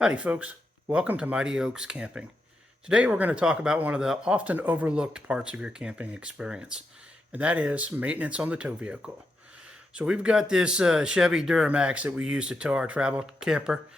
Howdy folks, welcome to Mighty Oaks Camping. Today we're going to talk about one of the often overlooked parts of your camping experience, and that is maintenance on the tow vehicle. So we've got this Chevy Duramax that we use to tow our travel camper.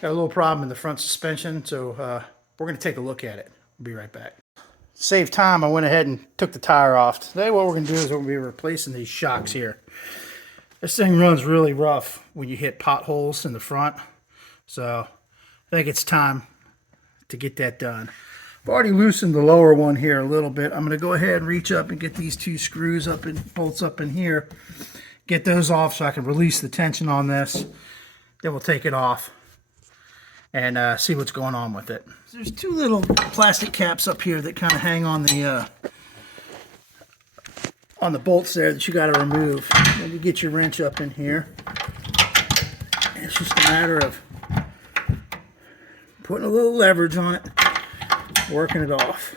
Got a little problem in the front suspension, so we're going to take a look at it. We'll be right back. To save time, I went ahead and took the tire off. Today what we're going to do is we're going to be replacing these shocks here. This thing runs really rough when you hit potholes in the front, so I think it's time to get that done. I've already loosened the lower one here a little bit. I'm going to go ahead and reach up and get these two screws up and bolts up in here. Get those off so I can release the tension on this. Then we'll take it off and see what's going on with it. There's two little plastic caps up here that kind of hang on the bolts there that you got to remove. Then you get your wrench up in here. It's just a matter of putting a little leverage on it, working it off.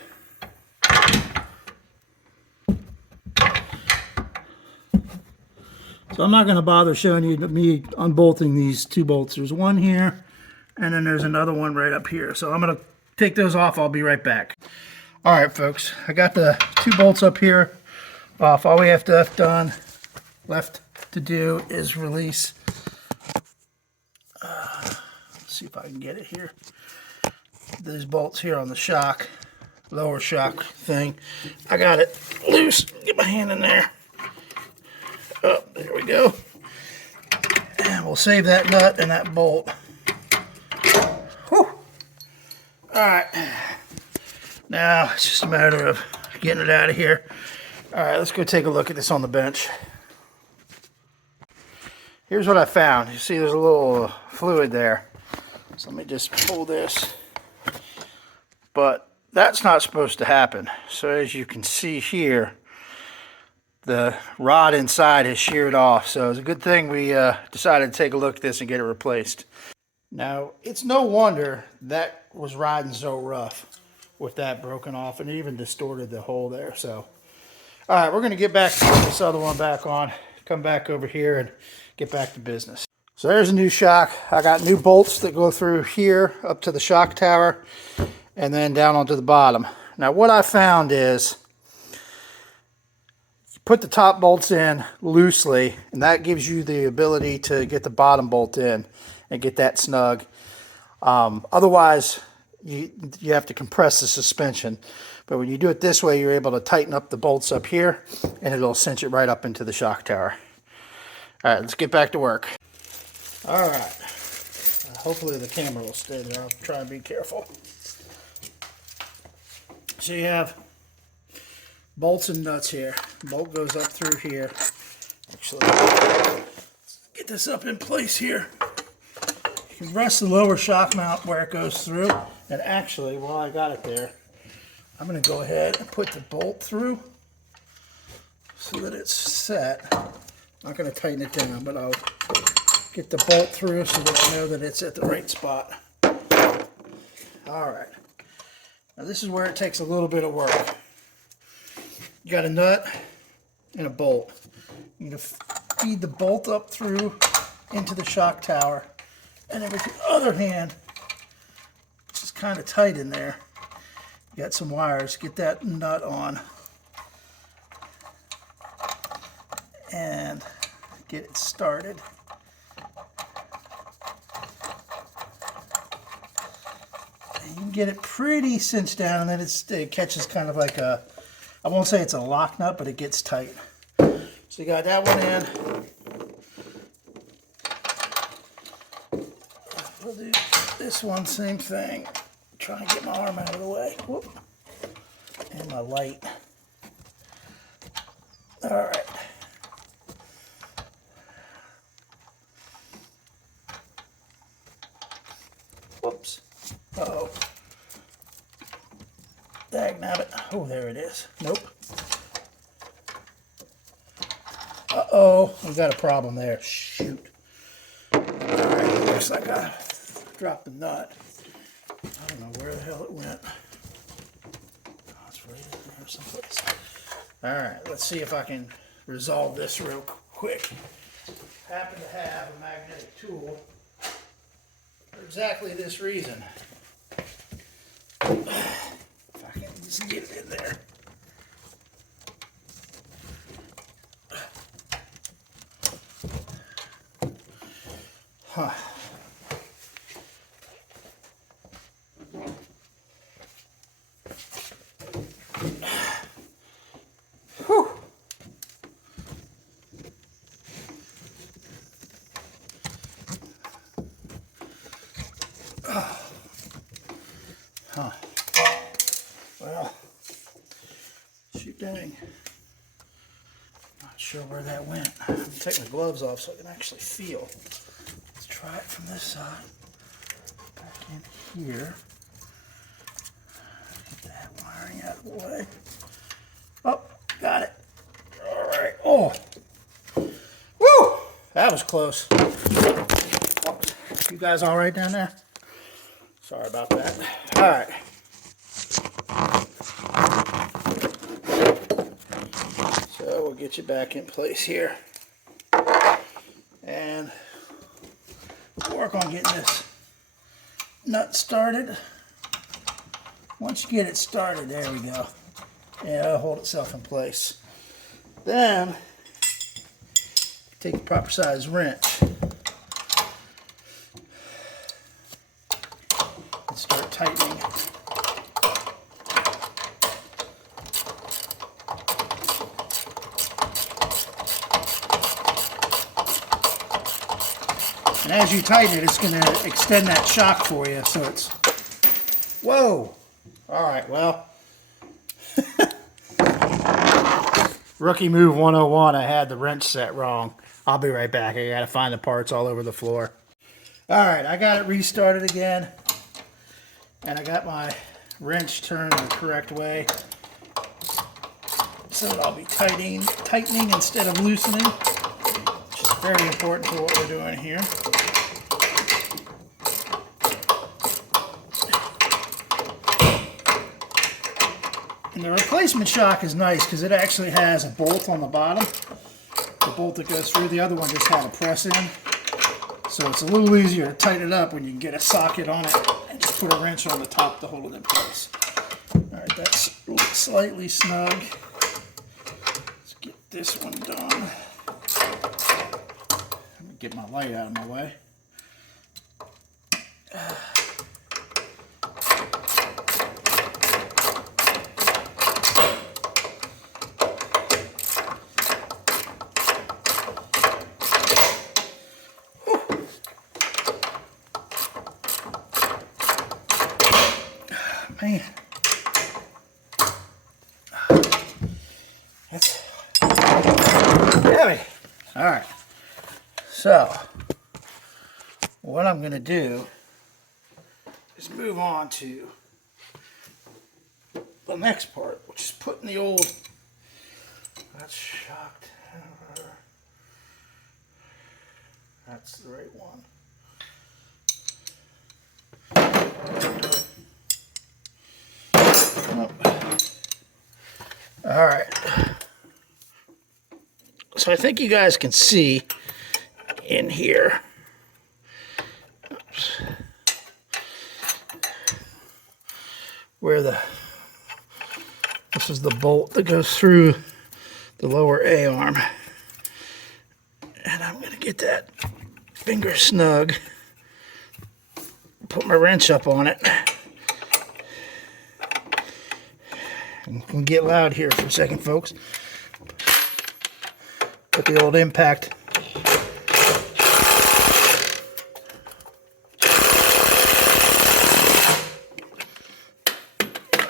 So I'm not going to bother showing you me unbolting these two bolts. There's one here, and then there's another one right up here. So I'm going to take those off. I'll be right back. All right, folks. I got the two bolts up here off. All we have left to do is release. Let's see if I can get it here. These bolts here on the shock, lower shock thing. I got it loose. Get my hand in there. Oh, there we go. And we'll save that nut and that bolt. Whew. All right. Now it's just a matter of getting it out of here. All right, let's go take a look at this on the bench. Here's what I found. You see there's a little fluid there. So let me just pull this. But that's not supposed to happen. So as you can see here, the rod inside has sheared off. So it's a good thing we decided to take a look at this and get it replaced. Now, it's no wonder that was riding so rough with that broken off, and it even distorted the hole there. So, all right, we're going to get back to this other one back on, come back over here and get back to business. So there's a new shock. I got new bolts that go through here up to the shock tower and then down onto the bottom. Now what I found is you put the top bolts in loosely, and that gives you the ability to get the bottom bolt in and get that snug. Otherwise, you have to compress the suspension. But when you do it this way, you're able to tighten up the bolts up here, and it'll cinch it right up into the shock tower. All right, let's get back to work. All right. Hopefully the camera will stay there. I'll try and be careful. So you have bolts and nuts here. Bolt goes up through here. Actually, let's get this up in place here. You can rest the lower shock mount where it goes through. And actually, while I got it there, I'm going to go ahead and put the bolt through so that it's set. I'm not going to tighten it down, but I'll get the bolt through so that I know that it's at the right spot. All right. Now this is where it takes a little bit of work. You got a nut and a bolt. You need to feed the bolt up through into the shock tower. And then with the other hand, it's just kind of tight in there. You got some wires. Get that nut on. And get it started. You can get it pretty cinched down, and then it catches kind of like a, I won't say it's a lock nut, but it gets tight. So you got that one in. We'll do this one, same thing. Try and get my arm out of the way. Whoop. And my light. All right. Whoops. Uh-oh. Dagnabbit. Oh, there it is. Nope. Uh-oh. We've got a problem there. Shoot. Alright, looks like I dropped the nut. I don't know where the hell it went. Oh, it's right in there someplace. Alright, let's see if I can resolve this real quick. Happen to have a magnetic tool. exactly this reason. If I can just get it in there. Huh. Whew. Huh. Well, shoot dang. Not sure where that went. I'm gonna take my gloves off so I can actually feel. Let's try it from this side. Back in here. Get that wiring out of the way. Oh, got it. All right. Oh. Woo! That was close. Oops. You guys all right down there? Sorry about that. All right. So we'll get you back in place here. And work on getting this nut started. Once you get it started, there we go. Yeah, it'll hold itself in place. Then, take the proper size wrench and start tightening. And as you tighten it, it's going to extend that shock for you, so it's... Whoa! All right, well... Rookie move 101, I had the wrench set wrong. I'll be right back. I gotta find the parts all over the floor. All right, I got it restarted again. And I got my wrench turned the correct way. So I'll be tightening instead of loosening, which is very important for what we're doing here. And the replacement shock is nice because it actually has a bolt on the bottom. The bolt that goes through. The other one just had a press in. So it's a little easier to tighten it up when you can get a socket on it and just put a wrench on the top to hold it in place. Alright, that's slightly snug. Let's get this one done. Let me get my light out of my way. Man, that's heavy. All right, so what I'm going to do is move on to the next part, which is putting the old, that's shocked, that's the right one. All right, so I think you guys can see in here. Oops. Where this is the bolt that goes through the lower A-arm, and I'm going to get that finger snug, put my wrench up on it. It can get loud here for a second, folks. Put the old impact.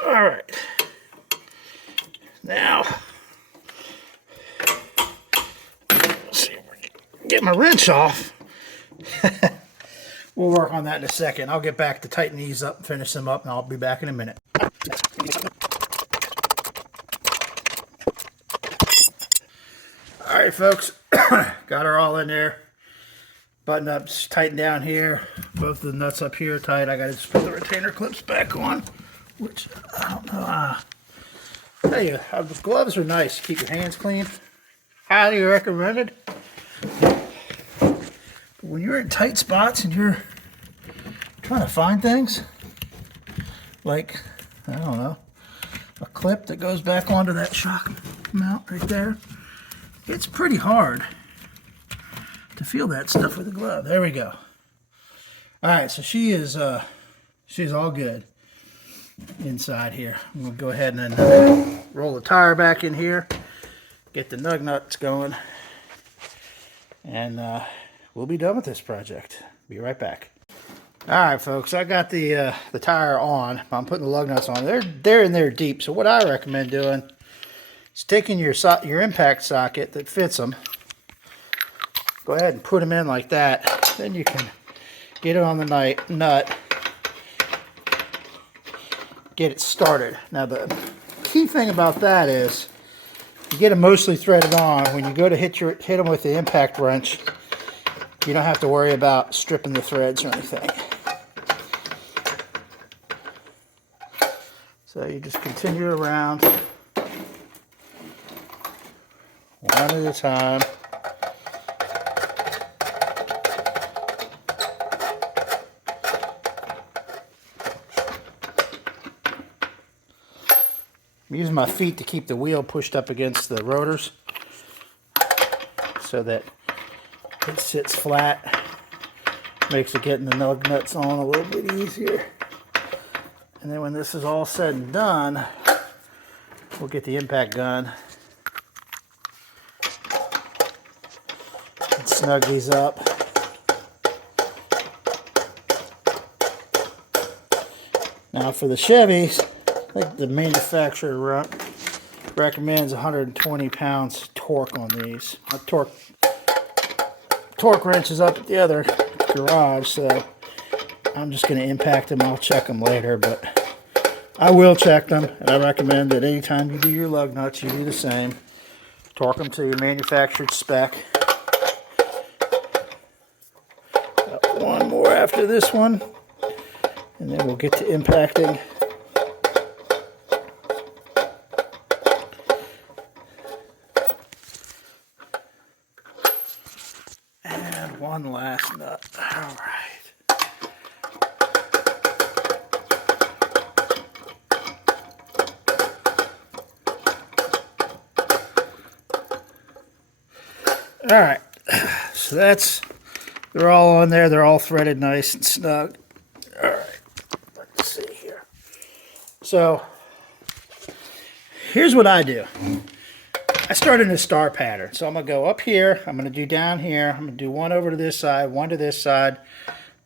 All right. Now, let's see if we can get my wrench off. We'll work on that in a second. I'll get back to tighten these up and finish them up, and I'll be back in a minute. All right, folks, got her all in there. Button ups tighten down here. Both the nuts up here are tight. I got to just put the retainer clips back on, which I don't know. Tell you, the gloves are nice. Keep your hands clean. Highly recommended. But when you're in tight spots and you're trying to find things like, I don't know, a clip that goes back onto that shock mount right there. It's pretty hard to feel that stuff with a glove. There we go. All right, so she's all good inside here. I'm gonna go ahead and then roll the tire back in here, get the nug nuts going, and we'll be done with this project. Be right back. All right, folks, I got the tire on. I'm putting the lug nuts on. They're in there deep. So what I recommend doing is taking your impact socket that fits them. Go ahead and put them in like that. Then you can get it on the nut. Get it started. Now the key thing about that is you get them mostly threaded on. When you go to hit them with the impact wrench, you don't have to worry about stripping the threads or anything. So you just continue around one at a time. I'm using my feet to keep the wheel pushed up against the rotors so that it sits flat. Makes it getting the nug nuts on a little bit easier. And then when this is all said and done, we'll get the impact gun and snug these up. Now for the Chevys, I think the manufacturer recommends 120 pounds torque on these. My torque wrench is up at the other garage, so I'm just going to impact them. I'll check them later, but I will check them, and I recommend that anytime you do your lug nuts, you do the same. Torque them to your manufactured spec. Got one more after this one, and then we'll get to impacting. And one last nut. All right. All right, so they're all on there. They're all threaded nice and snug. All right, let's see here. So here's what I do. I start in a star pattern. So I'm gonna go up here. I'm gonna do down here. I'm gonna do one over to this side, one to this side,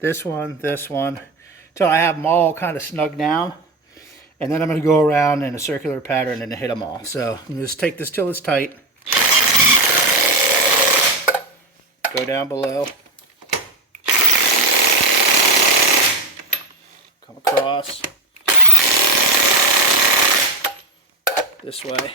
this one, until I have them all kind of snug down. And then I'm gonna go around in a circular pattern and hit them all. So I'm gonna just take this till it's tight. Go down below, come across this way,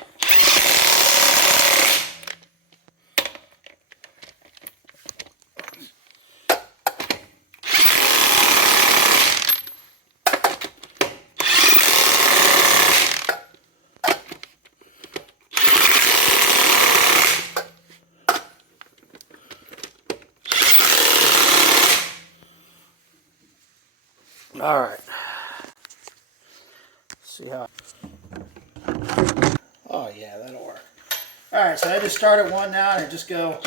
all right. See how? Oh yeah, that'll work. All right, so I just start at one now and just go.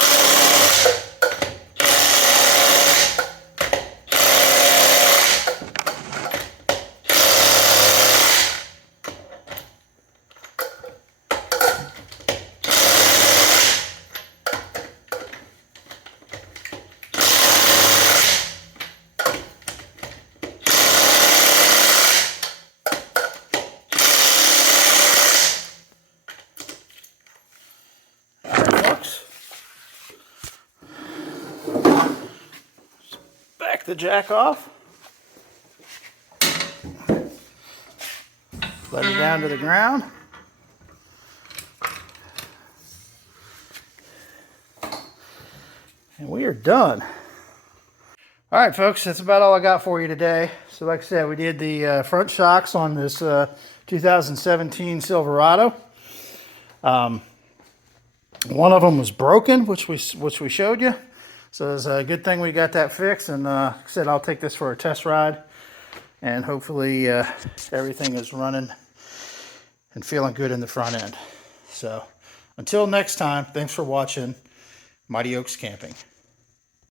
The jack off, let it down to the ground, and we are done. All right, folks, that's about all I got for you today. So like I said, we did the front shocks on this 2017 Silverado. One of them was broken, which we showed you. So it's a good thing we got that fixed, and like I said, I'll take this for a test ride and hopefully everything is running and feeling good in the front end. So until next time, thanks for watching Mighty Oaks Camping.